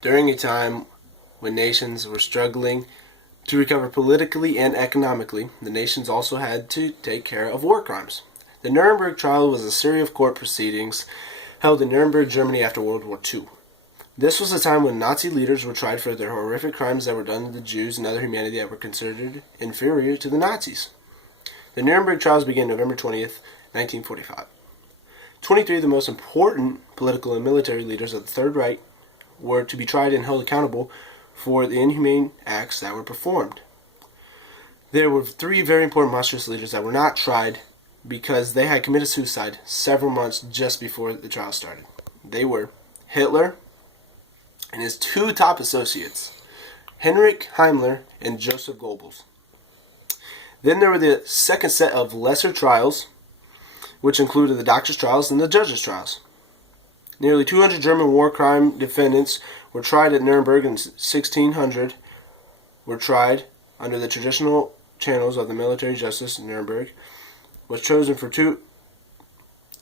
During a time when nations were struggling to recover politically and economically, the nations also had to take care of war crimes. The Nuremberg trial was a series of court proceedings held in Nuremberg, Germany after World War II. This was a time when Nazi leaders were tried for their horrific crimes that were done to the Jews and other humanity that were considered inferior to the Nazis. The Nuremberg trials began November 20th, 1945. 23 of the most important political and military leaders of the Third Reich were to be tried and held accountable for the inhumane acts that were performed. There were three very important monstrous leaders that were not tried because they had committed suicide several months just before the trial started. They were Hitler and his two top associates, Heinrich Himmler and Joseph Goebbels. Then there were the second set of lesser trials, which included the doctor's trials and the judge's trials. Nearly 200 German war crime defendants were tried at Nuremberg, and 1,600 were tried under the traditional channels of the military justice. Nuremberg was chosen for two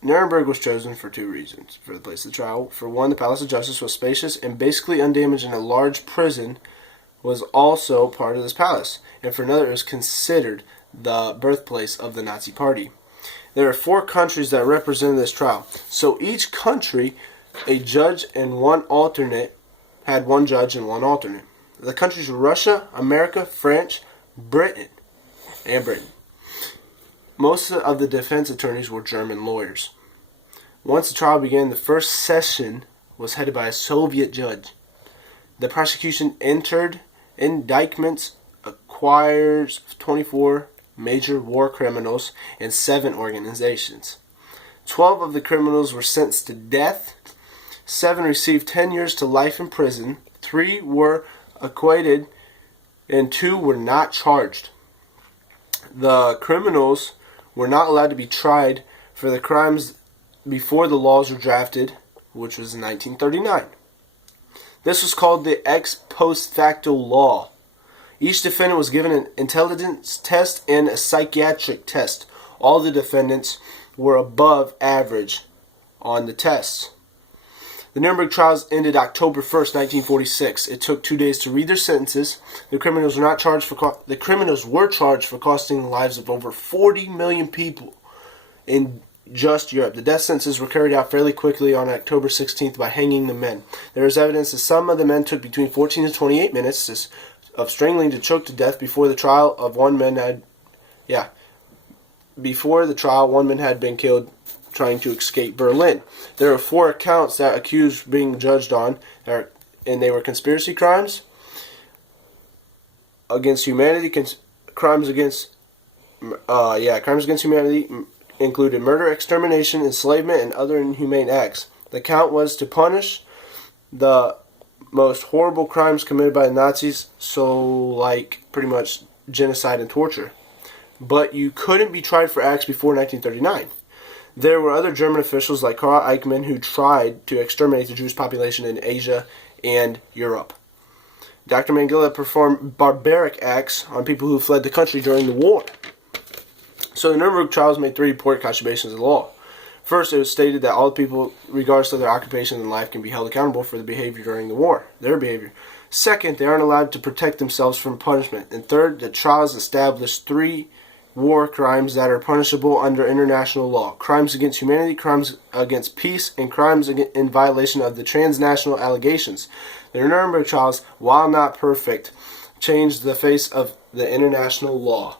reasons for the place of the trial. For one, the Palace of Justice was spacious and basically undamaged, and a large prison was also part of this palace. And for another, it was considered the birthplace of the Nazi Party. There are 4 countries that represented this trial. So each country, a judge and one alternate, had one judge and one alternate. The countries were Russia, America, France, Britain. Most of the defense attorneys were German lawyers. Once the trial began, the first session was headed by a Soviet judge. The prosecution entered indictments, acquires 24 major war criminals and 7 organizations. 12 of the criminals were sentenced to death. 7 received 10 years to life in prison. 3 were acquitted and 2 were not charged. The criminals were not allowed to be tried for the crimes before the laws were drafted, which was in 1939. This was called the ex post facto law. Each defendant was given an intelligence test and a psychiatric test. All the defendants were above average on the tests. The Nuremberg trials ended October 1st, 1946. It took 2 days to read their sentences. The criminals were charged for costing the lives of over 40 million people in just Europe. The death sentences were carried out fairly quickly on October 16th by hanging the men. There is evidence that some of the men took between 14 to 28 minutes of strangling to choke to death before the trial. One man had been killed trying to escape Berlin. There are 4 accounts that accused being judged on, and they were conspiracy crimes against humanity. Crimes against humanity included murder, extermination, enslavement, and other inhumane acts. The count was to punish the most horrible crimes committed by the Nazis, so like pretty much genocide and torture. But you couldn't be tried for acts before 1939. There were other German officials like Karl Eichmann who tried to exterminate the Jewish population in Asia and Europe. Dr. Mengele performed barbaric acts on people who fled the country during the war. So the Nuremberg trials made 3 important contributions of the law. First, it was stated that all people, regardless of their occupation in life, can be held accountable for the behavior during the war, their behavior. Second, they aren't allowed to protect themselves from punishment. And third, the trials established 3 war crimes that are punishable under international law: crimes against humanity, crimes against peace, and crimes in violation of the transnational allegations. The Nuremberg trials, while not perfect, changed the face of the international law.